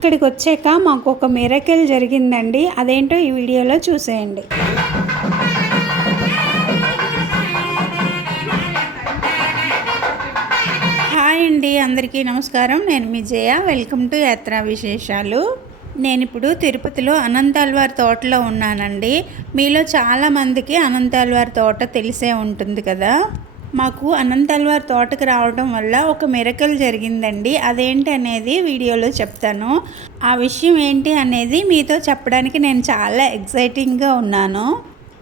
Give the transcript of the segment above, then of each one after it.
ఇక్కడికి వచ్చాక మాకు ఒక మిరకిల్ జరిగిందండి. అదేంటో ఈ వీడియోలో చూసేయండి. హాయ్ అండి, అందరికీ నమస్కారం. నేను మీ జయ. వెల్కమ్ టు యాత్రా విశేషాలు. నేను ఇప్పుడు తిరుపతిలో అనంతాళ్వారి తోటలో ఉన్నానండి. మీలో చాలామందికి అనంతాళ్వారి తోట తెలిసే ఉంటుంది కదా. మాకు అనంతాళ్వారి తోటకు రావడం వల్ల ఒక మిరకల్ జరిగిందండి. అదేంటి అనేది వీడియోలో చెప్తాను. ఆ విషయం ఏంటి అనేది మీతో చెప్పడానికి నేను చాలా ఎక్సైటింగ్గా ఉన్నాను.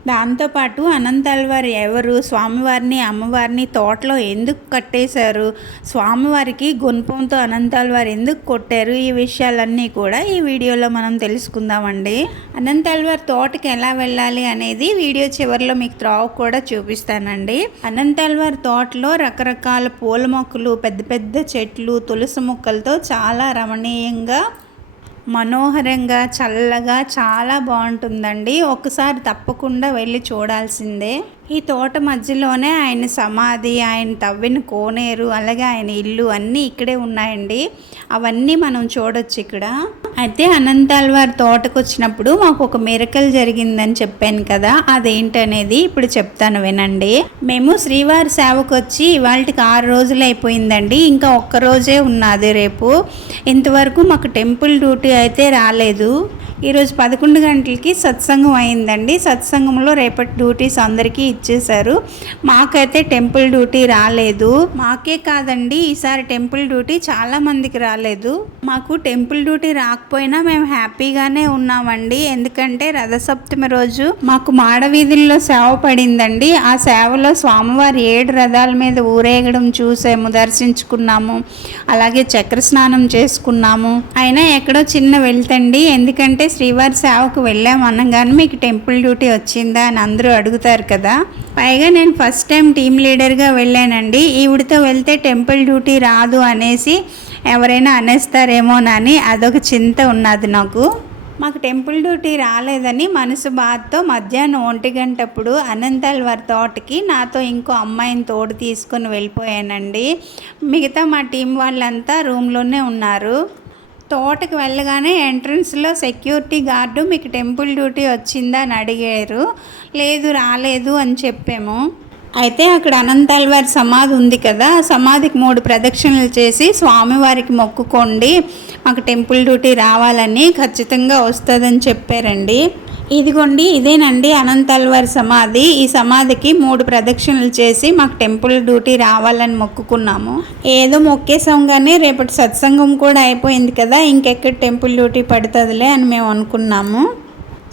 దాంతోపాటు అనంతాళ్వారు ఎవరు, స్వామివారిని అమ్మవారిని తోటలో ఎందుకు కట్టేశారు, స్వామివారికి గుణపంతో అనంతాళ్వారు ఎందుకు కొట్టారు, ఈ విషయాలన్నీ కూడా ఈ వీడియోలో మనం తెలుసుకుందామండి. అనంతాళ్వారి తోటకి ఎలా వెళ్ళాలి అనేది వీడియో చివరిలో మీకు త్రోవ కూడా చూపిస్తానండి. అనంతాళ్వారి తోటలో రకరకాల పూల మొక్కలు, పెద్ద పెద్ద చెట్లు, తులసి మొక్కలతో చాలా రమణీయంగా, మనోహరంగా, చల్లగా చాలా బాగుంటుందండి. ఒకసారి తప్పకుండా వెళ్ళి చూడాల్సిందే. ఈ తోట మధ్యలోనే ఆయన సమాధి, ఆయన తవ్విన కోనేరు, అలాగే ఆయన ఇల్లు అన్నీ ఇక్కడే ఉన్నాయండి. అవన్నీ మనం చూడొచ్చు ఇక్కడ. అయితే అనంతాళ్వారి తోటకు వచ్చినప్పుడు మాకు ఒక మిరకల్ జరిగిందని చెప్పాను కదా, అదేంటనేది ఇప్పుడు చెప్తాను వినండి. మేము శ్రీవారి సేవకు వచ్చి ఇవాళకి 6 రోజులు అయిపోయిందండి. ఇంకా ఒక్క రోజే ఉన్నది రేపు. ఇంతవరకు మాకు టెంపుల్ డ్యూటీ అయితే రాలేదు. ఈరోజు 11 గంటలకి సత్సంగం అయిందండి. సత్సంగంలో రేపటి డ్యూటీస్ అందరికీ ఇచ్చేశారు. మాకైతే టెంపుల్ డ్యూటీ రాలేదు. మాకే కాదండి, ఈసారి టెంపుల్ డ్యూటీ చాలా మందికి రాలేదు. మాకు టెంపుల్ డ్యూటీ రాకపోయినా మేము హ్యాపీగానే ఉన్నామండి. ఎందుకంటే రథసప్తమి రోజు మాకు మాడవీధుల్లో సేవ పడిందండి. ఆ సేవలో స్వామివారి 7 రథాల మీద ఊరేగడం చూసాము, దర్శించుకున్నాము. అలాగే చక్ర స్నానం చేసుకున్నాము. అయినా ఎక్కడో చిన్న వెళ్తండి, ఎందుకంటే శ్రీవారి సేవకు వెళ్ళామనగానే మీకు టెంపుల్ డ్యూటీ వచ్చిందా అని అందరూ అడుగుతారు కదా. పైగా నేను ఫస్ట్ టైం టీమ్ లీడర్గా వెళ్ళానండి. ఈవిడితో వెళ్తే టెంపుల్ డ్యూటీ రాదు అనేసి ఎవరైనా అనేస్తారేమోనని అదొక చింత ఉన్నది నాకు. మాకు టెంపుల్ డ్యూటీ రాలేదని మనసు బాధతో మధ్యాహ్నం 1 గంటప్పుడు అనంతాళ్వారి తోటకి నాతో ఇంకో అమ్మాయిని తోడు తీసుకొని వెళ్ళిపోయానండి. మిగతా మా టీం వాళ్ళంతా రూమ్లోనే ఉన్నారు. తోటకి వెళ్ళగానే ఎంట్రన్స్లో సెక్యూరిటీ గార్డు మీకు టెంపుల్ డ్యూటీ వచ్చిందా అని అడిగారు. లేదు, రాలేదు అని చెప్పాము. అయితే అక్కడ అనంతాళ్వారి సమాధి ఉంది కదా, ఆ సమాధికి 3 ప్రదక్షిణలు చేసి స్వామివారికి మొక్కుకోండి, మాకు టెంపుల్ డ్యూటీ రావాలని, ఖచ్చితంగా వస్తుందని చెప్పారండి. ఇదిగోండి, ఇదేనండి అనంతాళ్వారి సమాధి. ఈ సమాధికి 3 ప్రదక్షిణలు చేసి మాకు టెంపుల్ డ్యూటీ రావాలని మొక్కుకున్నాము. ఏదో మొక్కేసాం కానీ రేపటి సత్సంగం కూడా అయిపోయింది కదా, ఇంకెక్కడ టెంపుల్ డ్యూటీ పడుతుందిలే అని మేము అనుకున్నాము.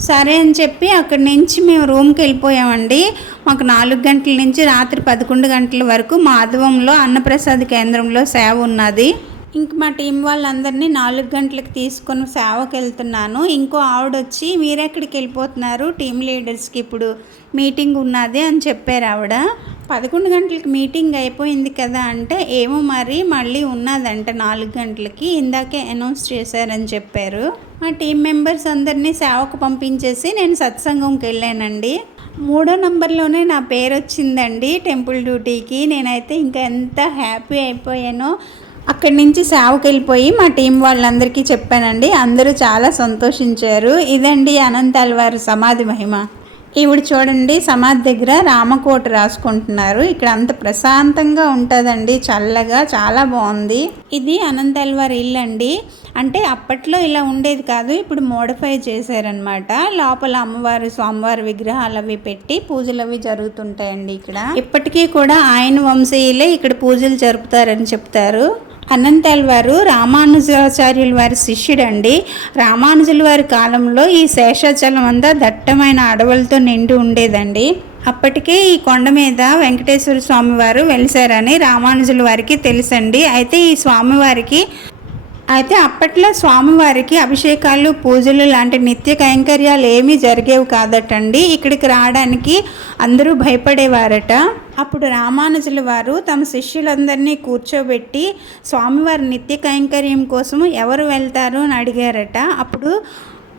సరే అని చెప్పి అక్కడి నుంచి మేము రూమ్కి వెళ్ళిపోయామండి. మాకు 4 గంటల నుంచి రాత్రి 11 గంటల వరకు మాధవంలో అన్నప్రసాద కేంద్రంలో సేవ ఉన్నది. ఇంక మా టీం వాళ్ళందరినీ 4 గంటలకు తీసుకొని సేవకి వెళ్తున్నాను. ఇంకో ఆవిడ వచ్చి మీరెక్కడికి వెళ్ళిపోతున్నారు, టీం లీడర్స్కి ఇప్పుడు మీటింగ్ ఉన్నది అని చెప్పారు ఆవిడ. 11 గంటలకి మీటింగ్ అయిపోయింది కదా అంటే, ఏమో మరి మళ్ళీ ఉన్నదంట 4 గంటలకి, ఇందాకే అనౌన్స్ చేశారని చెప్పారు. మా టీం మెంబర్స్ అందరినీ సేవకు పంపించేసి నేను సత్సంగంకి వెళ్ళానండి. 3వ నంబర్లోనే నా పేరు వచ్చిందండి టెంపుల్ డ్యూటీకి. నేనైతే ఇంకా ఎంత హ్యాపీ అయిపోయానో. అక్కడి నుంచి సేవకి వెళ్ళిపోయి మా టీం వాళ్ళందరికీ చెప్పానండి. అందరూ చాలా సంతోషించారు. ఇదండి అనంతాళ్వారి సమాధి మహిమ. ఈవిడ చూడండి, సమాధి దగ్గర రామకోట రాసుకుంటున్నారు. ఇక్కడ అంత ప్రశాంతంగా ఉంటుందండి, చల్లగా, చాలా బాగుంది. ఇది అనంతాళ్వారి ఇల్లు అండి. అంటే అప్పట్లో ఇలా ఉండేది కాదు, ఇప్పుడు మోడిఫై చేశారనమాట. లోపల అమ్మవారు, స్వామివారి విగ్రహాలు అవి పెట్టి పూజలు అవి జరుగుతుంటాయండి ఇక్కడ. ఇప్పటికీ కూడా ఆయన వంశీయులే ఇక్కడ పూజలు జరుపుతారని చెప్తారు. అనంతాళ్వారు రామానుజాచార్యుల వారి శిష్యుడండి. రామానుజుల వారి కాలంలో ఈ శేషాచలం అంతా దట్టమైన అడవులతో నిండి ఉండేదండి. అప్పటికే ఈ కొండ మీద వెంకటేశ్వర స్వామి వారు వెలిసారని రామానుజుల వారికి తెలుసండి. అయితే అప్పట్లో స్వామివారికి అభిషేకాలు, పూజలు లాంటి నిత్య కైంకర్యాలు ఏమీ జరిగేవి కాదటండి. ఇక్కడికి రావడానికి అందరూ భయపడేవారట. అప్పుడు రామానుజుల వారు తమ శిష్యులందరినీ కూర్చోబెట్టి స్వామివారి నిత్య కైంకర్యం కోసం ఎవరు వెళ్తారు అని అడిగారట. అప్పుడు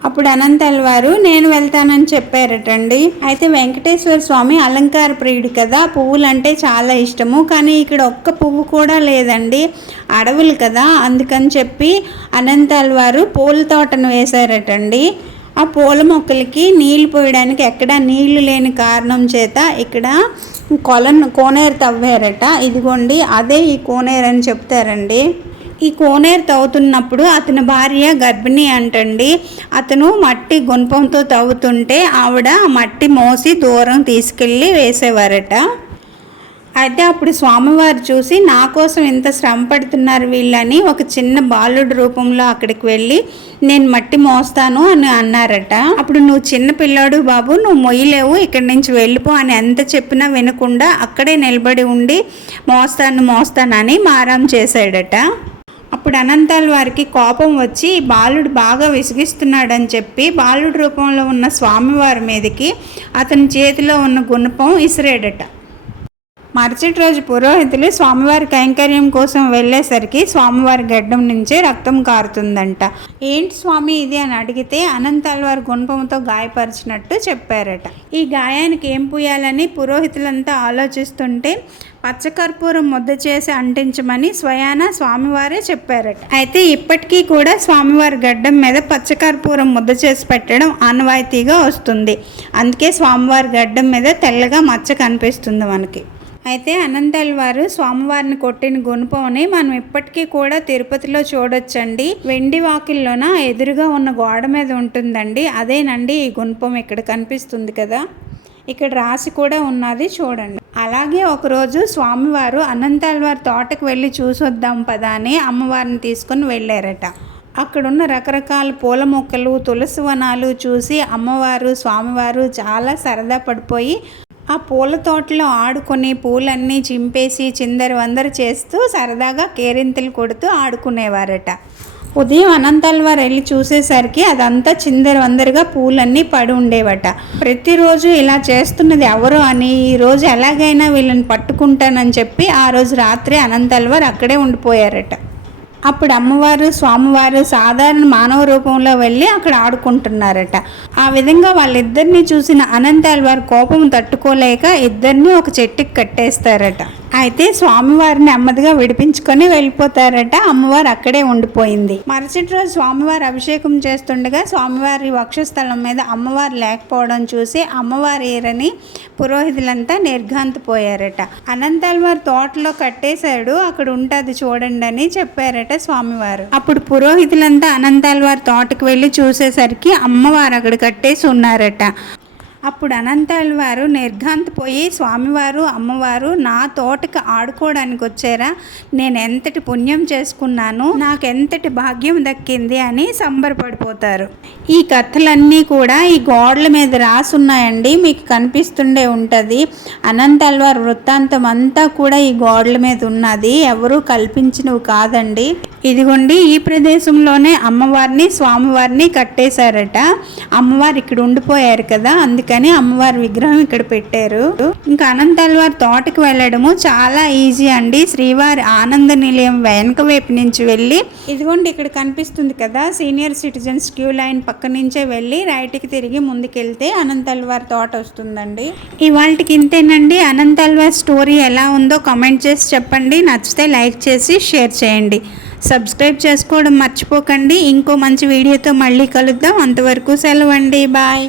అప్పుడు అనంతాల్ వారు నేను వెళ్తానని చెప్పారటండి. అయితే వెంకటేశ్వర స్వామి అలంకార ప్రియుడు కదా, పువ్వులు అంటే చాలా ఇష్టము. కానీ ఇక్కడ ఒక్క పువ్వు కూడా లేదండి, అడవులు కదా. అందుకని చెప్పి అనంతాల్ వారు పూల తోటను వేశారటండి. ఆ పూల మొక్కలకి నీళ్లు పోయడానికి ఎక్కడ నీళ్లు లేని కారణం చేత ఇక్కడ కోనేరు తవ్వారట. ఇదిగోండి అదే ఈ కోనేరు అని చెప్తారండి. ఈ కోనేరు తవ్వుతున్నప్పుడు అతని భార్య గర్భిణి అంటండి. అతను మట్టి గుణపంతో తవ్వుతుంటే ఆవిడ మట్టి మోసి దూరం తీసుకెళ్ళి వేసేవారట. అయితే అప్పుడు స్వామివారు చూసి నా కోసం ఇంత శ్రమ పడుతున్నారు వీళ్ళని ఒక చిన్న బాలుడి రూపంలో అక్కడికి వెళ్ళి నేను మట్టి మోస్తాను అని అన్నారట. అప్పుడు నువ్వు చిన్న పిల్లాడు బాబు, నువ్వు మొయ్యలేవు, ఇక్కడి నుంచి వెళ్ళిపో అని ఎంత చెప్పినా వినకుండా అక్కడే నిలబడి ఉండి మోస్తానని మారం చేశాడట. అప్పుడు అనంతాల్ వారికి కోపం వచ్చి బాలుడు బాగా విసిగిస్తున్నాడని చెప్పి బాలుడి రూపంలో ఉన్న స్వామివారి మీదకి అతని చేతిలో ఉన్న గుణపం ఇసిరాడట. మరుసటి రోజు పురోహితులు స్వామివారి కైంకర్యం కోసం వెళ్ళేసరికి స్వామివారి గడ్డం నుంచే రక్తం కారుతుందంట. ఏంటి స్వామి ఇది అని అడిగితే అనంతాల్ వారి గుణపంతో గాయపరిచినట్టు చెప్పారట. ఈ గాయానికి ఏం పూయాలని పురోహితులంతా ఆలోచిస్తుంటే పచ్చకర్పూరం ముద్ద చేసి అంటించమని స్వయాన స్వామివారే చెప్పారట. అయితే ఇప్పటికీ కూడా స్వామివారి గడ్డం మీద పచ్చకర్పూరం ముద్ద చేసి పెట్టడం ఆనవాయితీగా వస్తుంది. అందుకే స్వామివారి గడ్డం మీద తెల్లగా మచ్చ కనిపిస్తుంది మనకి. అయితే అనంతాల్ వారు స్వామివారిని కొట్టిన గుణపంని మనం ఇప్పటికీ కూడా తిరుపతిలో చూడొచ్చండి. వెండి వాకిల్లోన ఎదురుగా ఉన్న గోడ మీద ఉంటుందండి. అదేనండి ఈ గుణపం ఇక్కడ కనిపిస్తుంది కదా, ఇక్కడ రాసి కూడా ఉన్నది చూడండి. అలాగే ఒకరోజు స్వామివారు అనంతాల్ వారి తోటకు వెళ్ళి చూసొద్దాం పదా అని అమ్మవారిని తీసుకొని వెళ్ళారట. అక్కడున్న రకరకాల పూల మొక్కలు, తులసి వనాలు చూసి అమ్మవారు స్వామివారు చాలా సరదా పడిపోయి ఆ పూల తోటలో ఆడుకొని పూలన్నీ చింపేసి చిందరవందర చేస్తూ సరదాగా కేరింతలు కొడుతూ ఆడుకునేవారట. ఉదయం అనంతాల్ వారు వెళ్ళి చూసేసరికి అదంతా చిందరవందరగా పూలన్నీ పడి ఉండేవట. ప్రతిరోజు ఇలా చేస్తున్నది ఎవరు అని ఈరోజు ఎలాగైనా వీళ్ళని పట్టుకుంటానని చెప్పి ఆ రోజు రాత్రి అనంతాల్ వారు అక్కడే ఉండిపోయారట. అప్పుడు అమ్మవారు స్వామివారు సాధారణ మానవ రూపంలో వెళ్ళి అక్కడ ఆడుకుంటున్నారట. ఆ విధంగా వాళ్ళిద్దరిని చూసిన అనంతాల్ వారు కోపం తట్టుకోలేక ఇద్దరిని ఒక చెట్టుకి కట్టేస్తారట. అయితే స్వామివారిని నెమ్మదిగా విడిపించుకొని వెళ్ళిపోతారట. అమ్మవారు అక్కడే ఉండిపోయింది. మరుసటి రోజు స్వామివారు అభిషేకం చేస్తుండగా స్వామివారి వక్షస్థలం మీద అమ్మవారు లేకపోవడం చూసి అమ్మవారి ఏరని పురోహితులంతా నిర్ఘాంతపోయారట. అనంతాల్ వారి తోటలో కట్టేశాడు, అక్కడ ఉంటుంది చూడండి అని చెప్పారట స్వామివారు. అప్పుడు పురోహితులంతా అనంతాల్ వారి తోటకు వెళ్ళి చూసేసరికి అమ్మవారు అక్కడ కట్టేసి ఉన్నారట. అప్పుడు అనంతాల్ వారు నిర్ఘాంతపోయి స్వామివారు అమ్మవారు నా తోటకి ఆడుకోవడానికి వచ్చారా, నేను ఎంతటి పుణ్యం చేసుకున్నాను, నాకెంతటి భాగ్యం దక్కింది అని సంబరపడిపోతారు. ఈ కథలన్నీ కూడా ఈ గోడల మీద రాసున్నాయండి, మీకు కనిపిస్తుండే ఉంటుంది. అనంతాల్ వారి వృత్తాంతం అంతా కూడా ఈ గోడల మీద ఉన్నది, ఎవరూ కల్పించినవి కాదండి. ఇదిగోండి ఈ ప్రదేశంలోనే అమ్మవారిని స్వామివారిని కట్టేశారట. అమ్మవారు ఇక్కడ ఉండిపోయారు కదా, అందుకని అమ్మవారి విగ్రహం ఇక్కడ పెట్టారు. ఇంకా అనంతాల్ వారి తోటకి వెళ్ళడము చాలా ఈజీ అండి. శ్రీవారి ఆనంద నిలయం వెనక వైపు నుంచి వెళ్ళి ఇదిగోండి ఇక్కడ కనిపిస్తుంది కదా సీనియర్ సిటిజన్స్ క్యూ లైన్ పక్క నుంచే వెళ్ళి రైట్కి తిరిగి ముందుకెళ్తే అనంతాల్ వారి తోట వస్తుందండి. ఇవాళకి ఇంతేనండి. అనంతాల్ వారి స్టోరీ ఎలా ఉందో కామెంట్ చేసి చెప్పండి. నచ్చితే లైక్ చేసి షేర్ చేయండి. సబ్స్క్రైబ్ చేసుకోవడం మర్చిపోకండి. ఇంకో మంచి వీడియోతో మళ్ళీ కలుద్దాం. అంతవరకు సెలవండి. బాయ్.